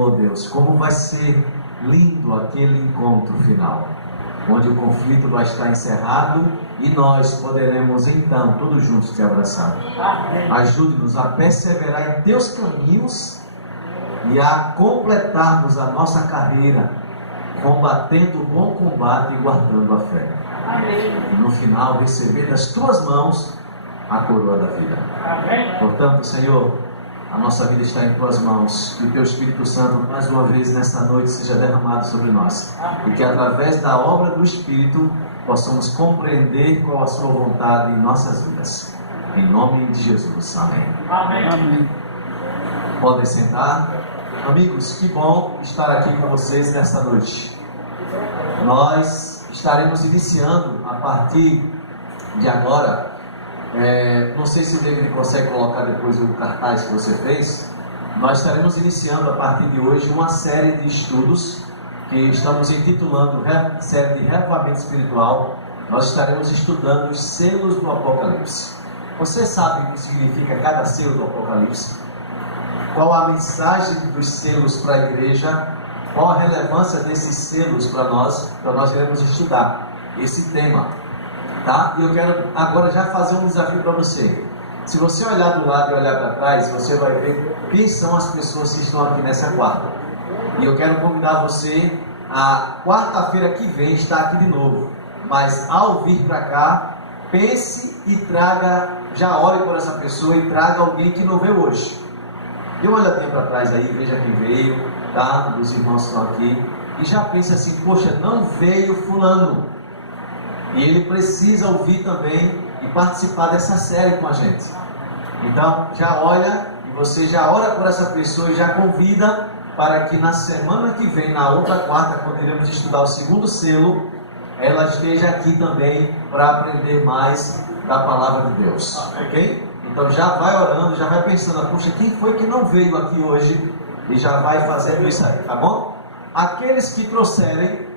Oh Deus, como vai ser lindo aquele encontro final, onde o conflito vai estar encerrado e nós poderemos então todos juntos te abraçar. Ajude-nos a perseverar em teus caminhos e a completarmos a nossa carreira, combatendo o bom combate e guardando a fé. E no final receber das tuas mãos a coroa da vida. Portanto, Senhor, a nossa vida está em tuas mãos, que o teu Espírito Santo mais uma vez nesta noite seja derramado sobre nós, e que através da obra do Espírito possamos compreender qual a sua vontade em nossas vidas. Em nome de Jesus, amém. Amém. Podem sentar. Amigos, que bom estar aqui com vocês nesta noite. Nós estaremos iniciando a partir de agora. Não sei se o David consegue colocar depois o cartaz que você fez. Nós estaremos iniciando a partir de hoje uma série de estudos que estamos intitulando série de Reavivamento Espiritual. Nós estaremos estudando os selos do Apocalipse. Você sabe o que significa cada selo do Apocalipse? Qual a mensagem dos selos para a igreja? Qual a relevância desses selos para nós? Então nós iremos estudar esse tema, tá? E eu quero agora já fazer um desafio para você. Se você olhar do lado e olhar para trás, você vai ver quem são as pessoas que estão aqui nessa quarta. E eu quero convidar você a quarta-feira que vem estar aqui de novo. Mas ao vir para cá, pense e traga, já ore por essa pessoa e traga alguém que não veio hoje. Dê uma olhadinha para trás aí, veja quem veio, tá? Os irmãos estão aqui. E já pense assim, poxa, não veio fulano. E ele precisa ouvir também e participar dessa série com a gente. Então, já olha e você já ora por essa pessoa e já convida para que na semana que vem, na outra quarta, quando iremos estudar o segundo selo, ela esteja aqui também para aprender mais da palavra de Deus. Ok? Então já vai orando, já vai pensando, puxa, quem foi que não veio aqui hoje? E já vai fazendo isso aí, tá bom? Aqueles que trouxerem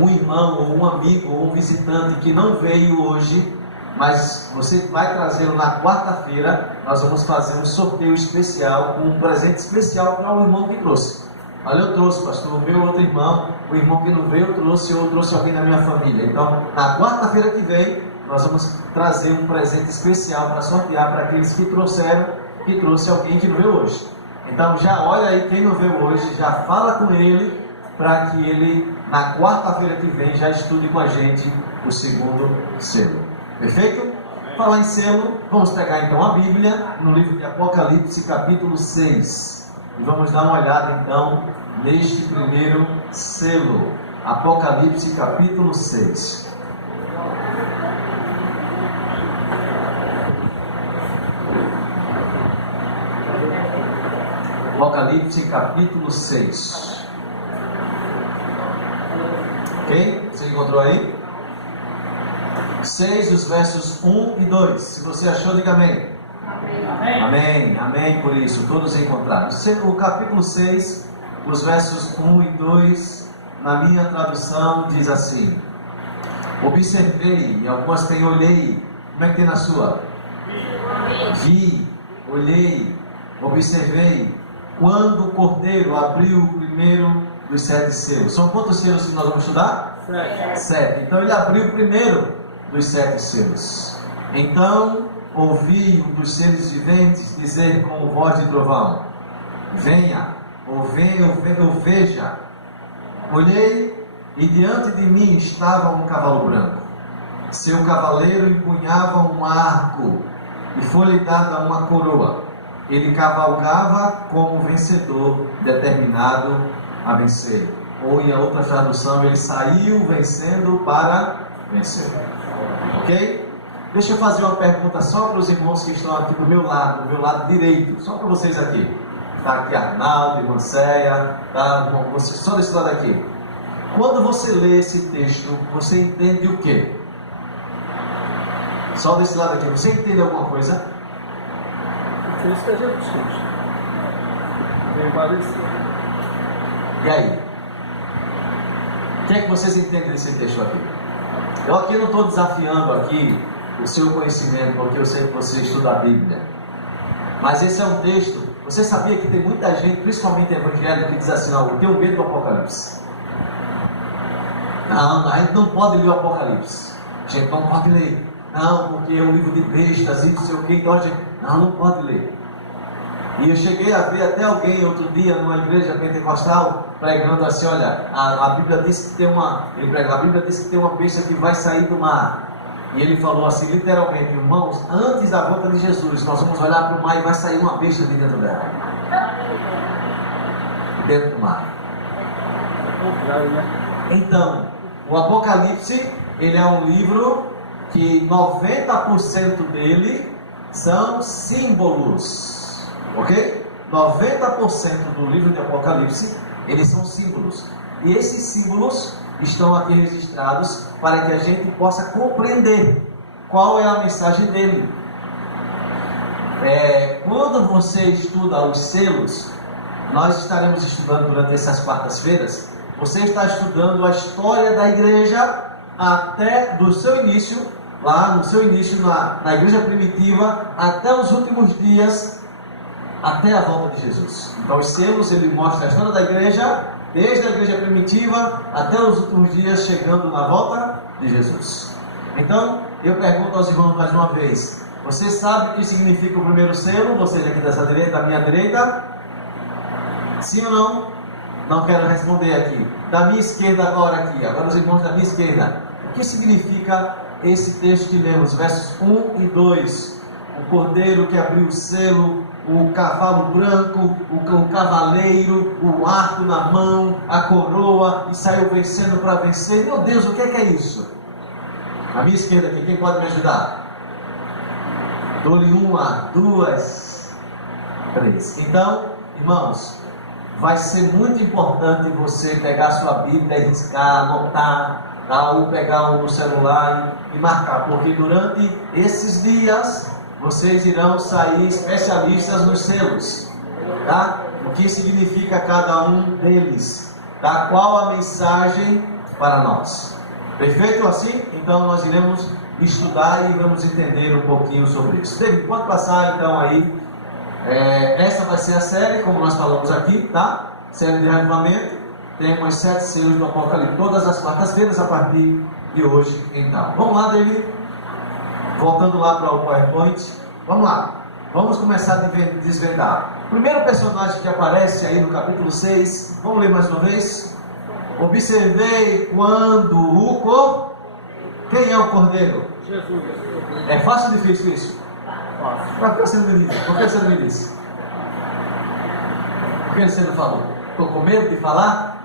um irmão, ou um amigo, ou um visitante que não veio hoje, mas você vai trazê-lo na quarta-feira, nós vamos fazer um sorteio especial, um presente especial para o irmão que trouxe. Olha, eu trouxe, pastor, o meu outro irmão, o irmão que não veio, eu trouxe alguém da minha família. Então, na quarta-feira que vem, nós vamos trazer um presente especial para sortear para aqueles que trouxe alguém que não veio hoje. Então, já olha aí quem não veio hoje, já fala com ele, para que ele, na quarta-feira que vem, já estude com a gente o segundo selo. Perfeito? Falar em selo, vamos pegar então a Bíblia, no livro de Apocalipse, capítulo 6. E vamos dar uma olhada então neste primeiro selo. Apocalipse, capítulo 6. Apocalipse, capítulo 6. Ok? Você encontrou aí? 6, os versos 1 e 2. Se você achou, diga amém. Amém. Amém, amém por isso. Todos encontraram. O capítulo 6, os versos 1 e 2, na minha tradução, diz assim: observei, e algumas têm olhei. Como é que tem na sua? Vi, olhei, observei, quando o Cordeiro abriu o primeiro dos 7 selos. São quantos selos que nós vamos estudar? 7. Então ele abriu o primeiro dos 7 selos. Então ouvi um dos seres viventes dizer com voz de trovão: venha, ou veja. Olhei, e diante de mim estava um cavalo branco. Seu cavaleiro empunhava um arco, e foi-lhe dada uma coroa. Ele cavalgava como vencedor, determinado a vencer. Ou em outra tradução, ele saiu vencendo para vencer. Ok? Deixa eu fazer uma pergunta só para os irmãos que estão aqui do meu lado direito, só para vocês aqui. Está aqui Arnaldo, Irmãceia, tá? Só desse lado aqui. Quando você lê esse texto, você entende o quê? Só desse lado aqui, você entende alguma coisa? O texto é Jesus. Bem parecido. E aí? O que é que vocês entendem desse texto aqui? Eu aqui não estou desafiando aqui o seu conhecimento, porque eu sei que você estuda a Bíblia. Mas esse é um texto, Você sabia que tem muita gente, principalmente evangélica, que diz assim, não, eu tenho medo do Apocalipse. Não, a gente não pode ler o Apocalipse. A gente não pode ler. Não, porque é um livro de bestas e não sei o que, então a gente, não pode ler. E eu cheguei a ver até alguém outro dia numa igreja pentecostal pregando assim, olha, a Bíblia diz que tem uma besta que vai sair do mar. E ele falou assim, literalmente, irmãos, antes da volta de Jesus, nós vamos olhar para o mar e vai sair uma besta de dentro dela. Dentro do mar. Então, o Apocalipse, ele é um livro que 90% dele são símbolos, ok? 90% do livro de Apocalipse, eles são símbolos. E esses símbolos estão aqui registrados para que a gente possa compreender qual é a mensagem dele. Quando você estuda os selos, nós estaremos estudando durante essas quartas-feiras, você está estudando a história da igreja até do seu início, lá no seu início na igreja primitiva, até os últimos dias, até a volta de Jesus. Então os selos, ele mostra a história da igreja, desde a igreja primitiva até os últimos dias, chegando na volta de Jesus. Então, eu pergunto aos irmãos mais uma vez, você sabe o que significa o primeiro selo? Vocês aqui dessa direita, da minha direita? Sim ou não? Não quero responder aqui. Da minha esquerda agora os irmãos da minha esquerda. O que significa esse texto que lemos, versos 1 e 2? O cordeiro que abriu o selo, o cavalo branco, o cavaleiro, o arco na mão, a coroa, e saiu vencendo para vencer. Meu Deus, o que é isso? A minha esquerda aqui, quem pode me ajudar? Dou-lhe 1, 2, 3. Então, irmãos, vai ser muito importante você pegar sua Bíblia e riscar, anotar, ou pegar no celular e marcar, porque durante esses dias vocês irão sair especialistas nos selos, tá? O que significa cada um deles, tá? Qual a mensagem para nós? Perfeito assim? Então nós iremos estudar e vamos entender um pouquinho sobre isso. David, pode passar então aí. Essa vai ser a série, como nós falamos aqui, tá? Série de avivamento. Temos 7 selos do Apocalipse todas as quartas-feiras a partir de hoje. Então, vamos lá, David. Voltando lá para o PowerPoint. Vamos lá. Vamos começar a desvendar. O primeiro personagem que aparece aí no capítulo 6. Vamos ler mais uma vez. Observei quando Quem é o cordeiro? Jesus. É fácil ou difícil isso? Por que você não me disse? Por que você não me disse? Por que você não falou? Estou com medo de falar?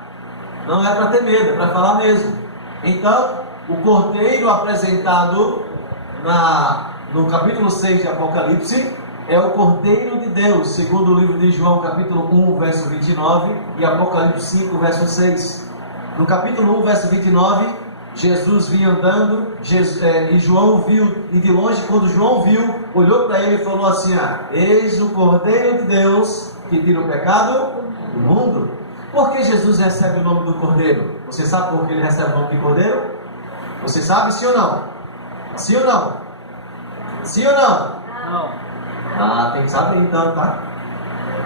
Não é para ter medo, é para falar mesmo. Então, o cordeiro apresentado no capítulo 6 de Apocalipse é o Cordeiro de Deus, segundo o livro de João, capítulo 1, verso 29, e Apocalipse 5, verso 6. No capítulo 1, verso 29, Jesus vinha andando, e João viu, e de longe, quando João viu, olhou para ele e falou assim: eis o Cordeiro de Deus que tira o pecado do mundo. Por que Jesus recebe o nome do Cordeiro? Você sabe por que ele recebe o nome de Cordeiro? Você sabe, sim ou não? Sim ou não? Sim ou não? Não. Tem que saber então, tá?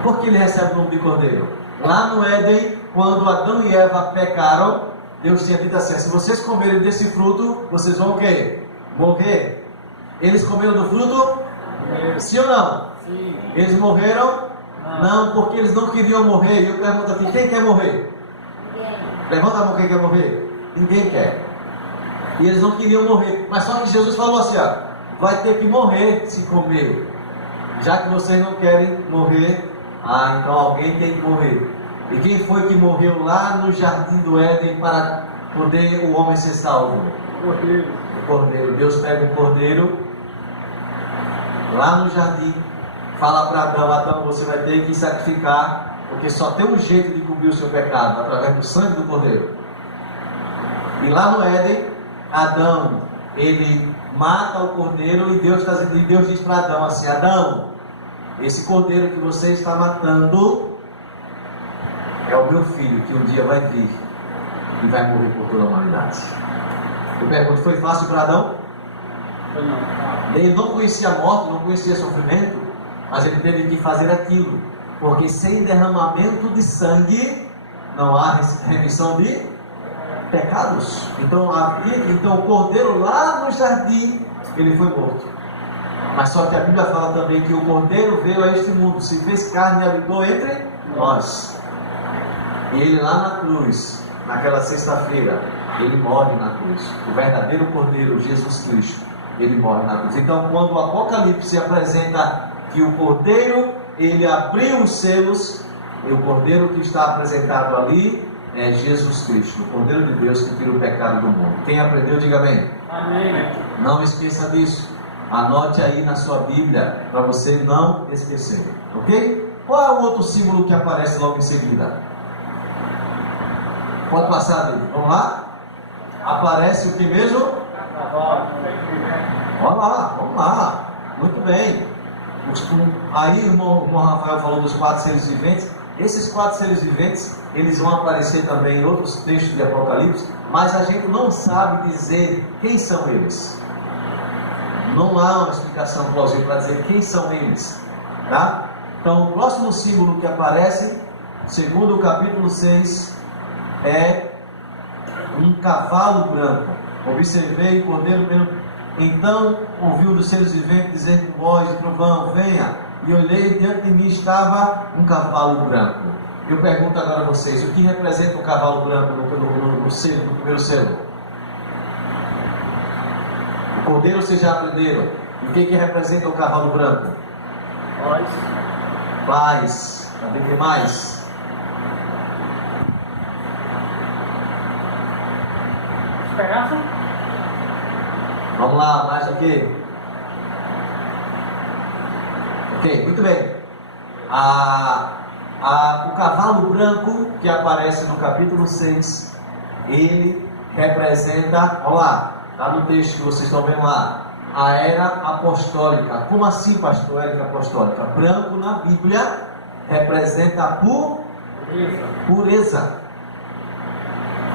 Por que ele recebe o nome de Cordeiro? Lá no Éden, quando Adão e Eva pecaram, Deus tinha dito assim: se vocês comerem desse fruto, vocês vão o quê? Morrer. Eles comeram do fruto? Sim ou não? Sim. Eles morreram? Não, porque eles não queriam morrer. E eu pergunto aqui: quem quer morrer? Levanta a mão, quem quer morrer? Ninguém quer. E eles não queriam morrer. Mas só que Jesus falou assim: vai ter que morrer se comer. Já que vocês não querem morrer, então alguém tem que morrer. E quem foi que morreu lá no jardim do Éden para poder o homem ser salvo? Cordeiro. O cordeiro. Deus pega o cordeiro lá no jardim, fala para Adão: você vai ter que sacrificar, porque só tem um jeito de cobrir o seu pecado, através do sangue do cordeiro. E lá no Éden, Adão, ele mata o cordeiro, e Deus diz para Adão assim: Adão, esse cordeiro que você está matando é o meu filho, que um dia vai vir e vai morrer por toda a humanidade. Eu pergunto: foi fácil para Adão? Não. Ele não conhecia a morte, não conhecia sofrimento, mas ele teve que fazer aquilo. Porque sem derramamento de sangue não há remissão de pecados. Então o cordeiro lá no jardim, ele foi morto. Mas só que a Bíblia fala também que o cordeiro veio a este mundo, se fez carne e habitou entre nós. E ele lá na cruz, naquela sexta-feira, ele morre na cruz. O verdadeiro cordeiro, Jesus Cristo, ele morre na cruz. Então quando o Apocalipse apresenta que o cordeiro, ele abriu os selos, e o cordeiro que está apresentado ali é Jesus Cristo, o Cordeiro de Deus que tira o pecado do mundo. Quem aprendeu, diga amém. Amém. Não esqueça disso. Anote aí na sua Bíblia, para você não esquecer. Ok? Qual é o outro símbolo que aparece logo em seguida? Pode passar, David. Vamos lá? Aparece o que mesmo? Olha lá, vamos lá. Muito bem. Aí o irmão Rafael falou dos 4 seres viventes. Esses 4 seres viventes, eles vão aparecer também em outros textos de Apocalipse, mas a gente não sabe dizer quem são eles. Não há uma explicação plausível para dizer quem são eles, tá? Então o próximo símbolo que aparece, segundo o capítulo 6, é um cavalo branco. Observei o cordeiro mesmo. Então ouviu dos seres viventes dizer com voz de trovão: venha. E olhei, e diante de mim estava um cavalo branco. Eu pergunto agora a vocês: o que representa o cavalo branco no selo, no primeiro selo? O cordeiro vocês já aprenderam. E o que representa o cavalo branco? Paz. Sabe o que mais? Esperança. Vamos lá, mais o que? Ok, muito bem. O cavalo branco que aparece no capítulo 6, ele representa, olha lá, está no texto que vocês estão vendo lá, a era apostólica. Como assim, pastor, era apostólica? Branco na Bíblia representa a pureza.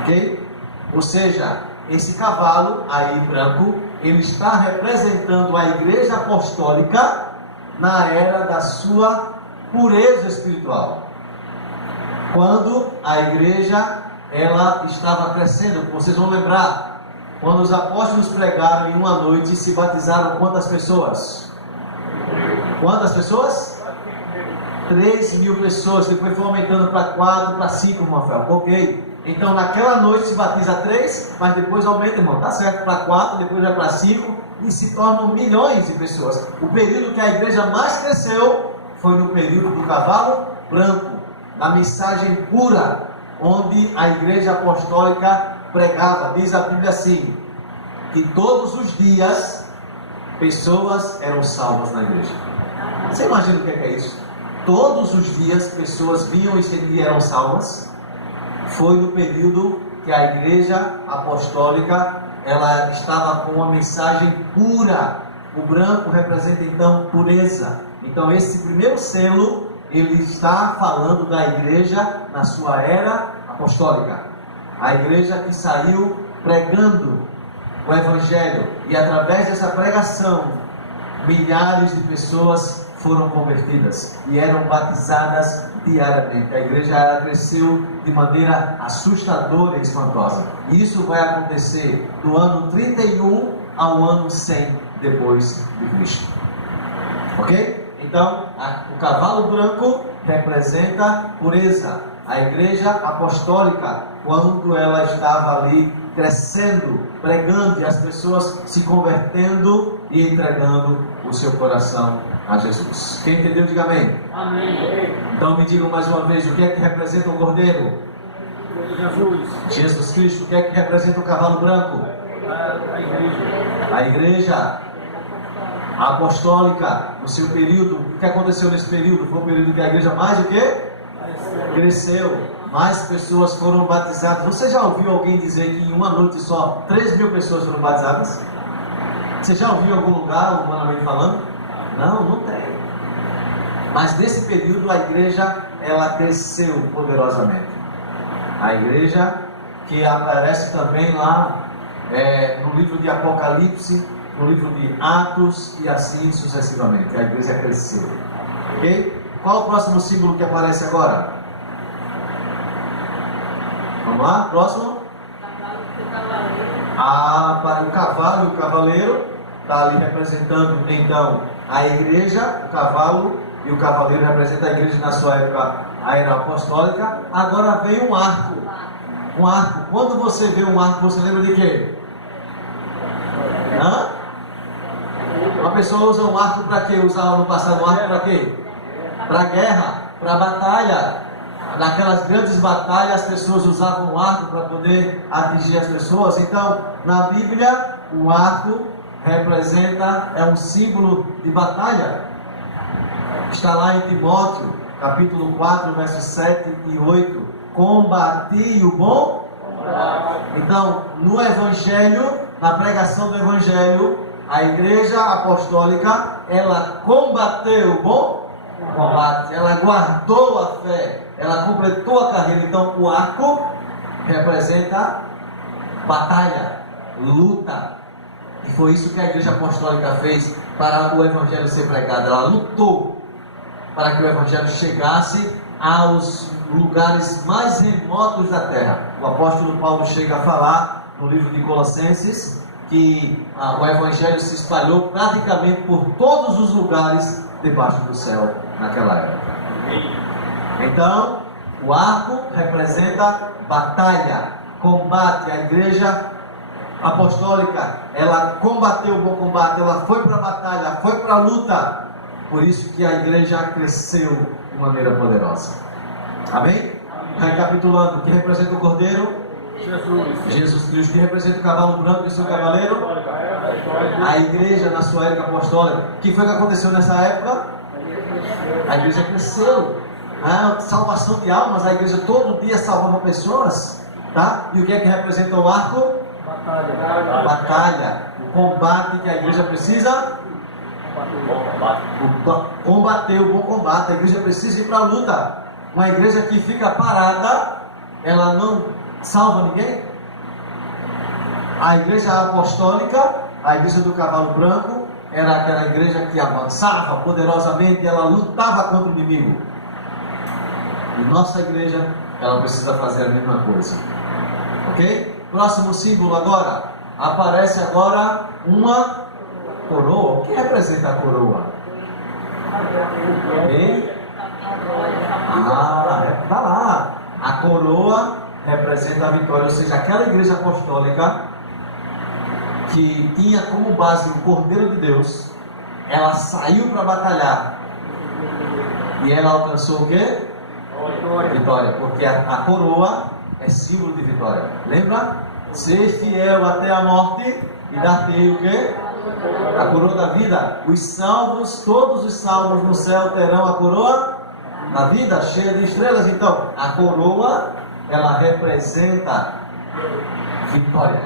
Ok? Ou seja, esse cavalo aí branco, ele está representando a igreja apostólica na era da sua pureza espiritual. Quando a igreja ela estava crescendo, vocês vão lembrar, quando os apóstolos pregaram em uma noite, se batizaram quantas pessoas? Quantas pessoas? 3.000 pessoas, depois foi aumentando para 4, para 5, irmão Rafael. Ok. Então naquela noite se batiza 3, mas depois aumenta, irmão, tá certo, para 4, depois vai para 5, e se tornam milhões de pessoas. O período que a igreja mais cresceu foi no período do cavalo branco, da mensagem pura, onde a igreja apostólica pregava. Diz a Bíblia assim, que todos os dias pessoas eram salvas na igreja. Você imagina o que é isso? Todos os dias pessoas vinham e eram salvas. Foi no período que a igreja apostólica ela estava com uma mensagem pura. O branco representa então pureza. Então esse primeiro selo, ele está falando da igreja na sua era apostólica. A igreja que saiu pregando o evangelho, e através dessa pregação milhares de pessoas foram convertidas e eram batizadas diariamente. A igreja cresceu de maneira assustadora e espantosa. E isso vai acontecer do ano 31 ao ano 100 depois de Cristo. Ok? Então, o cavalo branco representa pureza. A igreja apostólica, quando ela estava ali crescendo, pregando e as pessoas se convertendo e entregando o seu coração a Jesus. Quem entendeu, diga amém. Amém. Então me digam mais uma vez, o que é que representa o cordeiro? Jesus. Jesus Cristo. O que é que representa o cavalo branco? A igreja. A igreja apostólica, no seu período. O que aconteceu nesse período? Foi um período que a igreja mais o quê? Cresceu. Mais pessoas foram batizadas. Você já ouviu alguém dizer que em uma noite só 3.000 pessoas foram batizadas? Você já ouviu em algum lugar, humanamente falando? Não, não tem. Mas nesse período a igreja ela cresceu poderosamente. A igreja que aparece também lá no livro de Apocalipse, no livro de Atos e assim sucessivamente. A igreja cresceu. Ok? Qual o próximo símbolo que aparece agora? Vamos lá, próximo. Para o cavalo e o cavaleiro, está ali representando então a igreja, o cavalo e o cavaleiro representa a igreja na sua época aeroapostólica. Agora vem um arco. Um arco. Quando você vê um arco, você lembra de quê? Hã? Uma pessoa usa um arco para quê? Usava no passado um arco para quê? Para guerra, para batalha. Naquelas grandes batalhas as pessoas usavam o arco para poder atingir as pessoas. Então, na Bíblia, o arco representa, é um símbolo de batalha. Está lá em Timóteo, capítulo 4, versos 7 e 8. Combati o bom. Então, no Evangelho, na pregação do Evangelho, a igreja apostólica, ela combateu o bom combate, ela guardou a fé, ela completou a carreira. Então, o arco representa batalha, luta. E foi isso que a igreja apostólica fez para o Evangelho ser pregado. Ela lutou para que o Evangelho chegasse aos lugares mais remotos da terra. O apóstolo Paulo chega a falar no livro de Colossenses que o Evangelho se espalhou praticamente por todos os lugares debaixo do céu naquela época. Então, o arco representa batalha, combate. A igreja apostólica, ela combateu o bom combate, ela foi para a batalha, foi para a luta. Por isso que a igreja cresceu de maneira poderosa. Amém? Recapitulando, o que representa o cordeiro? Jesus Cristo. Que representa o cavalo branco e seu cavaleiro? A igreja na sua época apostólica. O que foi que aconteceu nessa época? A igreja cresceu. Salvação de almas. A igreja todo dia salvava pessoas, tá? E o que é que representa o arco? Batalha. O combate que a igreja precisa combater, o bom combate. A igreja precisa ir para a luta. Uma igreja que fica parada, ela não salva ninguém. A igreja apostólica, a igreja do cavalo branco, era aquela igreja que avançava poderosamente, ela lutava contra o inimigo. E nossa igreja, ela precisa fazer a mesma coisa. Ok? Próximo símbolo agora. Aparece agora uma coroa. O que representa a coroa? Ok? Tá lá. A coroa representa a vitória, ou seja, aquela igreja apostólica que tinha como base o Cordeiro de Deus, ela saiu para batalhar e ela alcançou o quê? Vitória, porque a coroa é símbolo de vitória. Lembra? Ser fiel até a morte e dar-te o quê? A coroa da vida. Os salvos, todos os salvos no céu terão a coroa da vida, cheia de estrelas. Então, a coroa, ela representa vitória.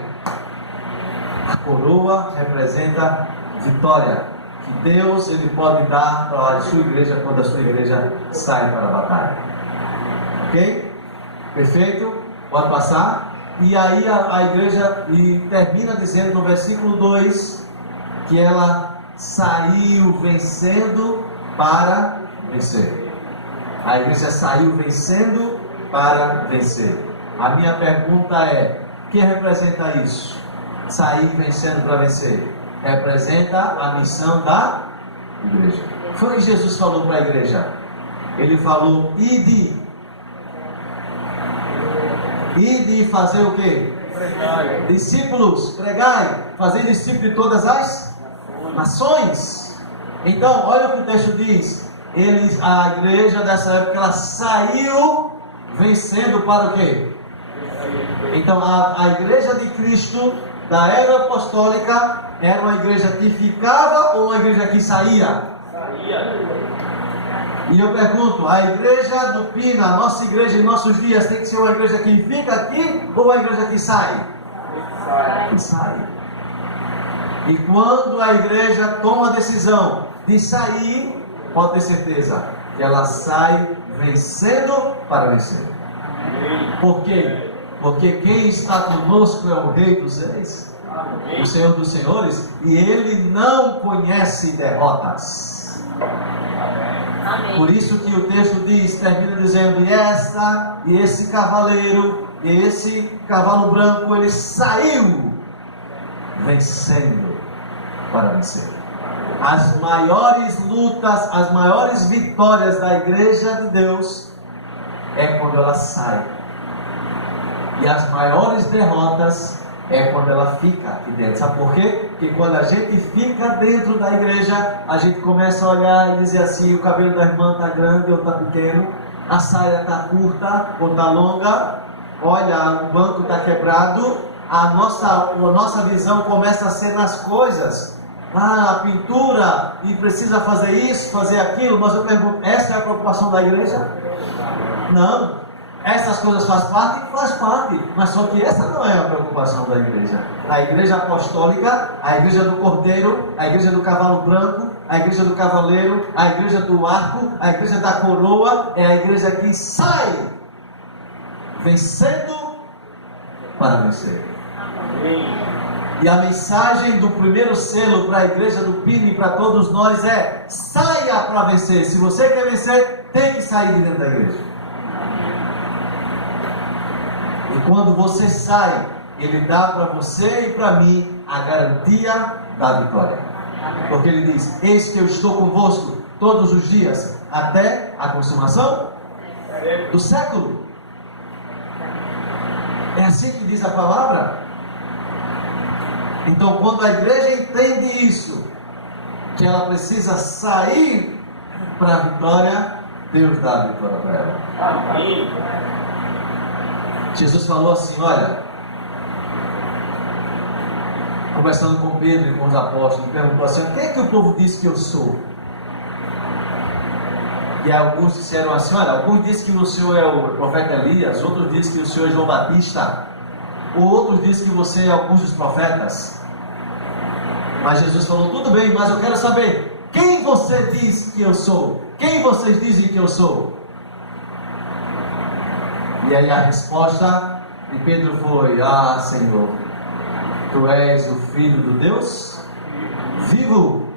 A coroa representa vitória. Que Deus, Ele pode dar para a sua igreja quando a sua igreja sai para a batalha. Ok? Perfeito? Pode passar. E aí a igreja termina dizendo no versículo 2 que ela saiu vencendo para vencer. A igreja saiu vencendo para vencer. A minha pergunta é: o que representa isso? Sair vencendo para vencer? Representa a missão da igreja. Foi o que Jesus falou para a igreja. Ele falou: ide fazer o quê? Pregai. Discípulos, pregai, fazer discípulos de todas as nações. Então, olha o que o texto diz. A igreja dessa época, ela saiu vencendo para o quê? Então, a igreja de Cristo, da era apostólica, era uma igreja que ficava ou uma igreja que saía? E eu pergunto, a igreja do Pina, a nossa igreja em nossos dias, tem que ser uma igreja que fica aqui ou uma igreja que sai? Que sai. E quando a igreja toma a decisão de sair, pode ter certeza que ela sai vencendo para vencer. Por quê? Porque quem está conosco é o Rei dos Reis, o Senhor dos Senhores, e Ele não conhece derrotas. Por isso que o texto diz, termina dizendo, e esse cavaleiro, esse cavalo branco, ele saiu vencendo para vencer. As maiores lutas, as maiores vitórias da igreja de Deus é quando ela sai. E as maiores derrotas é quando ela fica aqui dentro. Sabe por quê? Porque quando a gente fica dentro da igreja, a gente começa a olhar e dizer assim, o cabelo da irmã está grande ou está pequeno, a saia está curta ou está longa, olha, o banco está quebrado, a nossa visão começa a ser nas coisas. A pintura, e precisa fazer isso, fazer aquilo, mas eu pergunto, essa é a preocupação da igreja? Não. Essas coisas fazem parte, mas só que essa não é a preocupação da igreja. A igreja apostólica, a igreja do cordeiro, a igreja do cavalo branco, a igreja do cavaleiro, a igreja do arco, a igreja da coroa, é a igreja que sai vencendo para vencer. E a mensagem do primeiro selo para a igreja do Pino e para todos nós é: saia para vencer. Se você quer vencer, tem que sair de dentro da igreja. E quando você sai, ele dá para você e para mim a garantia da vitória. Porque ele diz: eis que eu estou convosco todos os dias, até a consumação do século. É assim que diz a palavra. Então, quando a igreja entende isso, que ela precisa sair para a vitória, Deus dá a vitória para ela. Amém. Jesus falou assim, olha, conversando com Pedro e com os apóstolos, perguntou assim: quem é que o povo diz que eu sou? E alguns disseram assim, olha, alguns dizem que o Senhor é o profeta Elias, outros dizem que o Senhor é João Batista, outros dizem que você é alguns dos profetas. Mas Jesus falou, tudo bem, mas eu quero saber, quem você diz que eu sou? Quem vocês dizem que eu sou? E aí a resposta de Pedro foi: ah, Senhor, tu és o Filho do Deus vivo.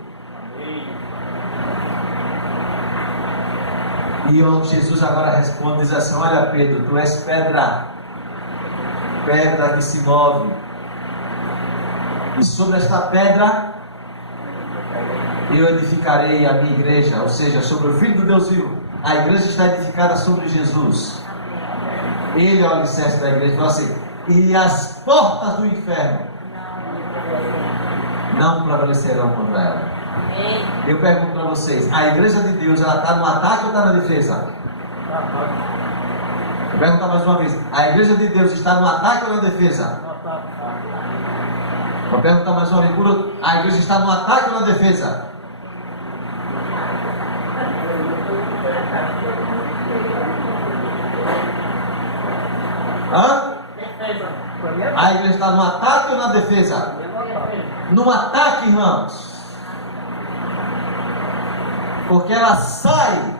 E Jesus agora responde, diz assim: olha, Pedro, tu és pedra que se move, e sobre esta pedra eu edificarei a minha igreja, ou seja, sobre o Filho do Deus vivo. A igreja está edificada sobre Jesus. Ele é o alicerce da igreja. Então assim, e as portas do inferno não prevalecerão contra ela. Eu pergunto para vocês, a igreja de Deus, ela está no ataque ou está na defesa? Vou perguntar mais uma vez, a igreja de Deus está no ataque ou na defesa? Vou perguntar mais uma vez, a igreja está no ataque ou na defesa? Hã? A igreja está no ataque ou na defesa? No ataque, irmãos. Porque ela sai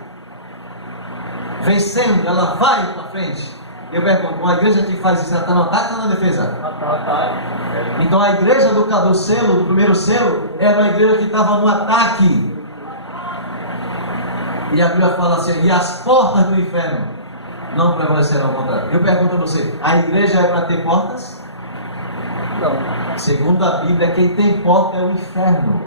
vencendo, ela vai para frente. Eu pergunto, uma igreja que faz isso, ela está no ataque ou na defesa? Então a igreja do selo, do primeiro selo, era uma igreja que estava no ataque. E a Bíblia fala assim: e as portas do inferno não prevalecerão contra ela. Eu pergunto a você, a igreja é para ter portas? Não. Segundo a Bíblia, quem tem porta é o inferno.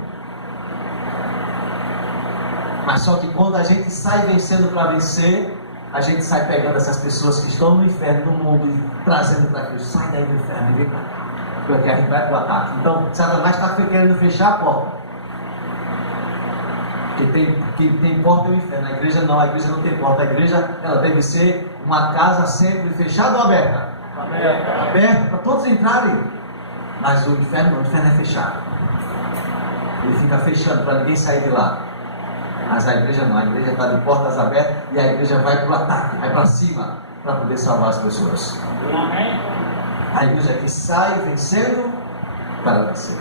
Mas só que quando a gente sai vencendo para vencer, a gente sai pegando essas pessoas que estão no inferno, no mundo, e trazendo para Cristo. Sai daí do inferno e vem para cá, porque a gente vai para o ataque. Então Satanás está querendo fechar a porta. Que tem porta é o inferno. A igreja não tem porta. A igreja, ela deve ser uma casa sempre fechada ou aberta? Aberta para todos entrarem. Mas o inferno é fechado. Ele fica fechando para ninguém sair de lá. Mas a igreja não, a igreja está de portas abertas e a igreja vai para o ataque, vai para cima para poder salvar as pessoas. A igreja que sai vencendo para vencer.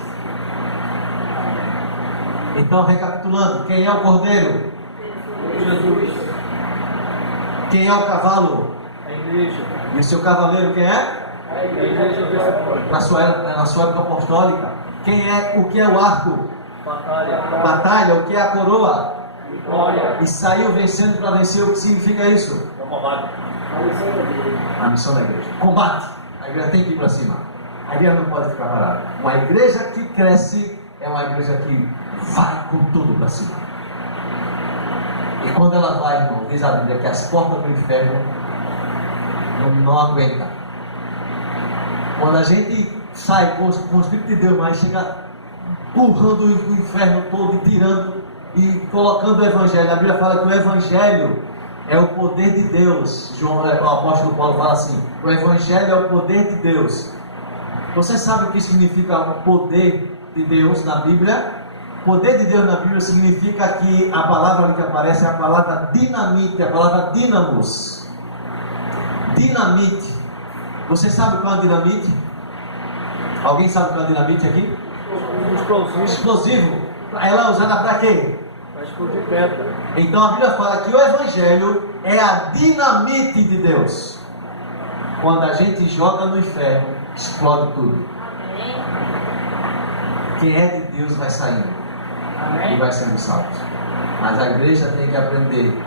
Então, recapitulando, quem é o cordeiro? Jesus. Quem é o cavalo? A igreja. E o seu cavaleiro quem é? A igreja. Na sua época apostólica. O que é o arco? Batalha. O que é a coroa? Vitória. E saiu vencendo para vencer. O que significa isso? É o combate. A missão da igreja. Combate. A igreja tem que ir para cima. A igreja não pode ficar parada. Uma igreja que cresce é uma igreja que vai com tudo para cima. E quando ela vai, irmão, diz a Bíblia que as portas do inferno não aguentam. Quando a gente sai com o Espírito de Deus, mas chega empurrando o inferno todo, tirando e colocando o Evangelho. A Bíblia fala que o Evangelho é o poder de Deus. O apóstolo Paulo fala assim: o Evangelho é o poder de Deus. Você sabe o que significa o poder de Deus na Bíblia? O poder de Deus na Bíblia significa que a palavra que aparece é a palavra dinamite, a palavra dínamos. Dinamite. Você sabe o que é uma dinamite? Alguém sabe o que é uma dinamite aqui? Explosivo. Explosivo. Ela é usada para quê? Para explodir pedra. Então a Bíblia fala que o Evangelho é a dinamite de Deus. Quando a gente joga no inferno, explode tudo. Quem é de Deus vai saindo e vai sendo salvo. Mas a igreja tem que aprender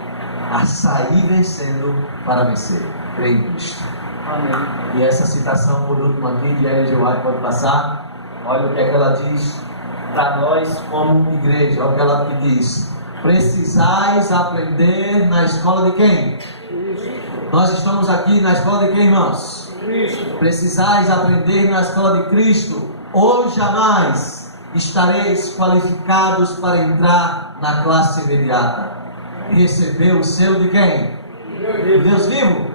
a sair vencendo para vencer. Creio em Cristo. Amém. E essa citação por último aqui de Ellen G. White pode passar. Olha o que é que ela diz para nós como igreja. Olha o que ela diz: precisais aprender na escola de quem? Nós estamos aqui na escola de quem, irmãos? Cristo. Precisais aprender na escola de Cristo, ou jamais estareis qualificados para entrar na classe imediata e receber o selo de quem? Deus vivo.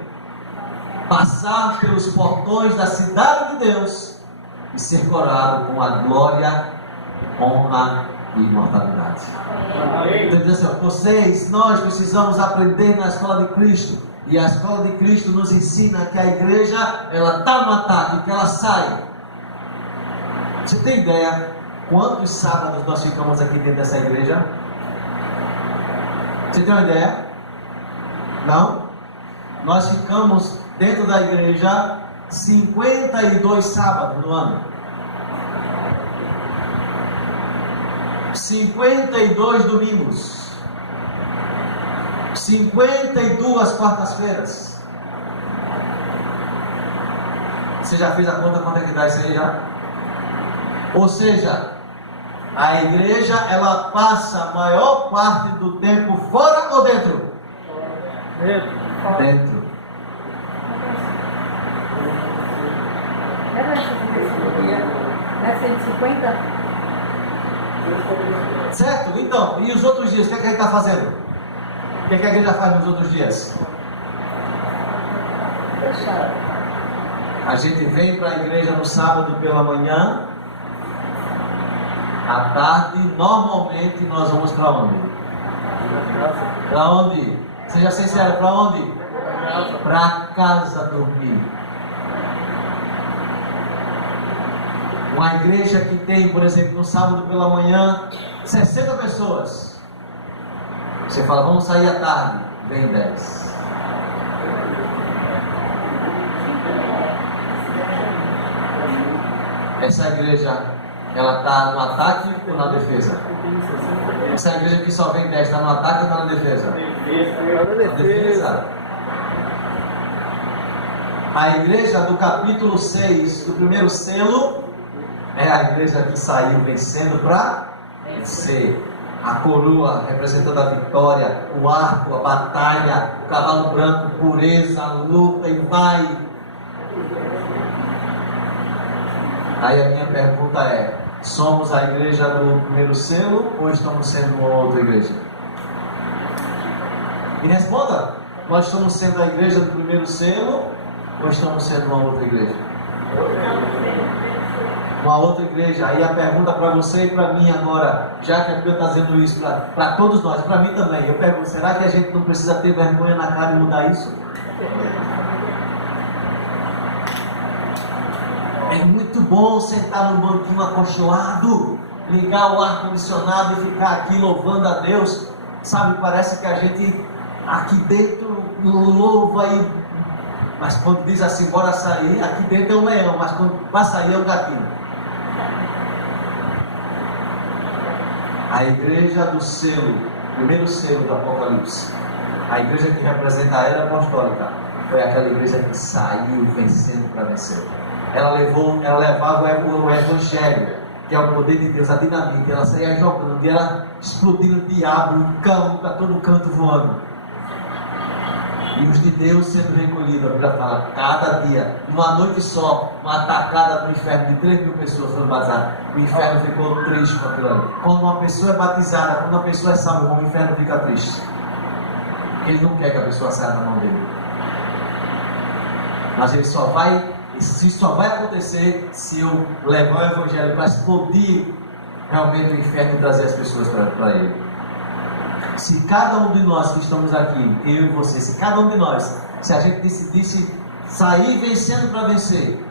Passar pelos portões da cidade de Deus e ser coroado com a glória, honra e imortalidade. Então diz assim: nós precisamos aprender na escola de Cristo. E a escola de Cristo nos ensina que a igreja, ela está no ataque, que ela sai. Você tem ideia quantos sábados nós ficamos aqui dentro dessa igreja? Você tem uma ideia? Não? Nós ficamos dentro da igreja 52 sábados no ano. 52 domingos. 52 quartas-feiras. Você já fez a conta quanto é que dá isso aí já? Ou seja, a igreja, ela passa a maior parte do tempo fora ou dentro? Dentro. Não é 150? Certo? Então, e os outros dias, o que é que a gente está fazendo? O que é que a igreja faz nos outros dias? Fechado. A gente vem para a igreja no sábado pela manhã. À tarde, normalmente, nós vamos para onde? Para onde? Seja sincero, para onde? Para casa dormir. Uma igreja que tem, por exemplo, no sábado pela manhã, 60 pessoas. Você fala, vamos sair à tarde. Vem 10. Essa igreja, ela está no ataque ou na defesa? Essa igreja que só vem 10, está no ataque ou está na defesa? Na defesa. A igreja do capítulo 6, do primeiro selo, é a igreja que saiu vencendo para vencer. A coroa representando a vitória, o arco, a batalha, o cavalo branco, pureza, a luta e vai. Aí a minha pergunta é: somos a igreja do primeiro selo ou estamos sendo uma outra igreja? Me responda: nós estamos sendo a igreja do primeiro selo ou estamos sendo uma outra igreja? Uma outra igreja. Aí a pergunta para você e para mim agora, já que a Bíblia está dizendo isso para todos nós, para mim também, eu pergunto: será que a gente não precisa ter vergonha na cara e mudar isso? É muito bom sentar no banquinho acolchoado, ligar o ar-condicionado e ficar aqui louvando a Deus. Sabe, parece que a gente aqui dentro louva e... Mas quando diz assim, bora sair, aqui dentro é um leão, mas quando vai sair é um gatinho. A igreja do selo primeiro selo do Apocalipse. A igreja que representa a era apostólica foi aquela igreja que saiu vencendo para vencer. Ela levava o evangelho, que é o poder de Deus, a dinamite. Ela saía jogando, e ela explodindo o diabo, o cão para todo canto voando. E os de Deus sendo recolhidos. A Bíblia fala, cada dia, numa noite só, uma atacada no inferno de 3.000 pessoas foram batizadas. O inferno ficou triste com aquilo ali. Quando uma pessoa é batizada, quando uma pessoa é salva, o inferno fica triste. Ele não quer que a pessoa saia da mão dele. Mas isso só vai acontecer se eu levar o evangelho para explodir realmente o inferno e trazer as pessoas para ele. Se cada um de nós que estamos aqui, eu e você, se cada um de nós, se a gente decidisse sair vencendo para vencer,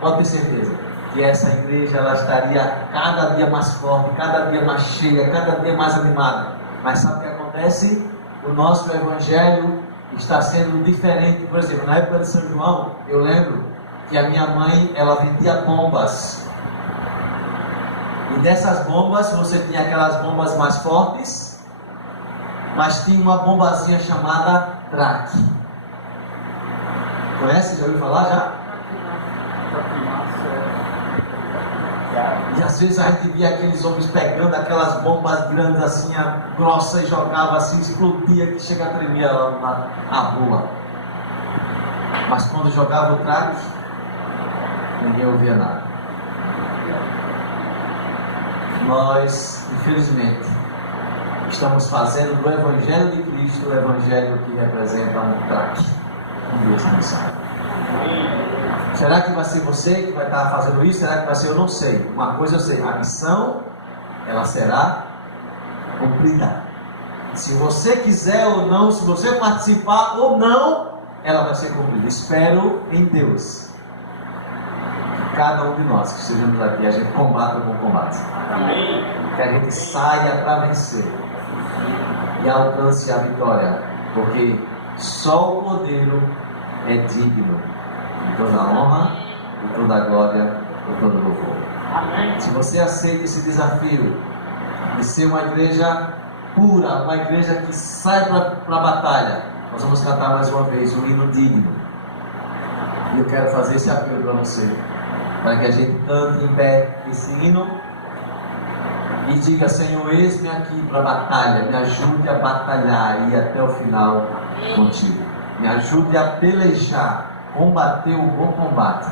pode ter certeza que essa igreja ela estaria cada dia mais forte, cada dia mais cheia, cada dia mais animada. Mas sabe o que acontece? O nosso evangelho está sendo diferente. Por exemplo, na época de São João, eu lembro que a minha mãe, ela vendia bombas. E dessas bombas, você tinha aquelas bombas mais fortes, mas tinha uma bombazinha chamada crack. Conhece? Já ouviu falar já? E às vezes a gente via aqueles homens pegando aquelas bombas grandes assim, grossas, e jogava assim, explodia, que chega a tremer lá na rua. Mas quando jogava o crack, ninguém ouvia nada. Nós, infelizmente, estamos fazendo do Evangelho de Cristo o Evangelho que representa um crack. Um Deus abençoado. Será que vai ser você que vai estar fazendo isso? Será que vai ser? Eu não sei. Uma coisa eu sei, a missão, ela será cumprida. Se você quiser ou não, se você participar ou não, ela vai ser cumprida. Espero em Deus que cada um de nós que estejamos aqui, a gente combata o bom combate. Amém. Que a gente saia para vencer e alcance a vitória, porque só o Cordeiro é digno de toda a honra, de toda a glória, de todo o louvor. Amém. Se você aceita esse desafio de ser uma igreja pura, uma igreja que sai para a batalha, nós vamos cantar mais uma vez um hino digno. E eu quero fazer esse apelo para você, para que a gente cante em pé esse hino e diga: Senhor, eis-me aqui para a batalha, me ajude a batalhar e ir até o final contigo. Me ajude a pelejar, combater o bom combate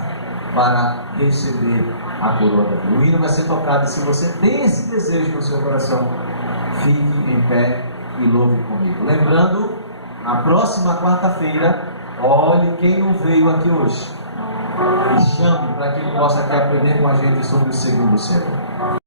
para receber a coroa da vida. O hino vai ser tocado, e se você tem esse desejo no seu coração, fique em pé e louve comigo. Lembrando, na próxima quarta-feira, olhe quem não veio aqui hoje e chame para que ele possa aqui aprender com a gente sobre o segundo selo.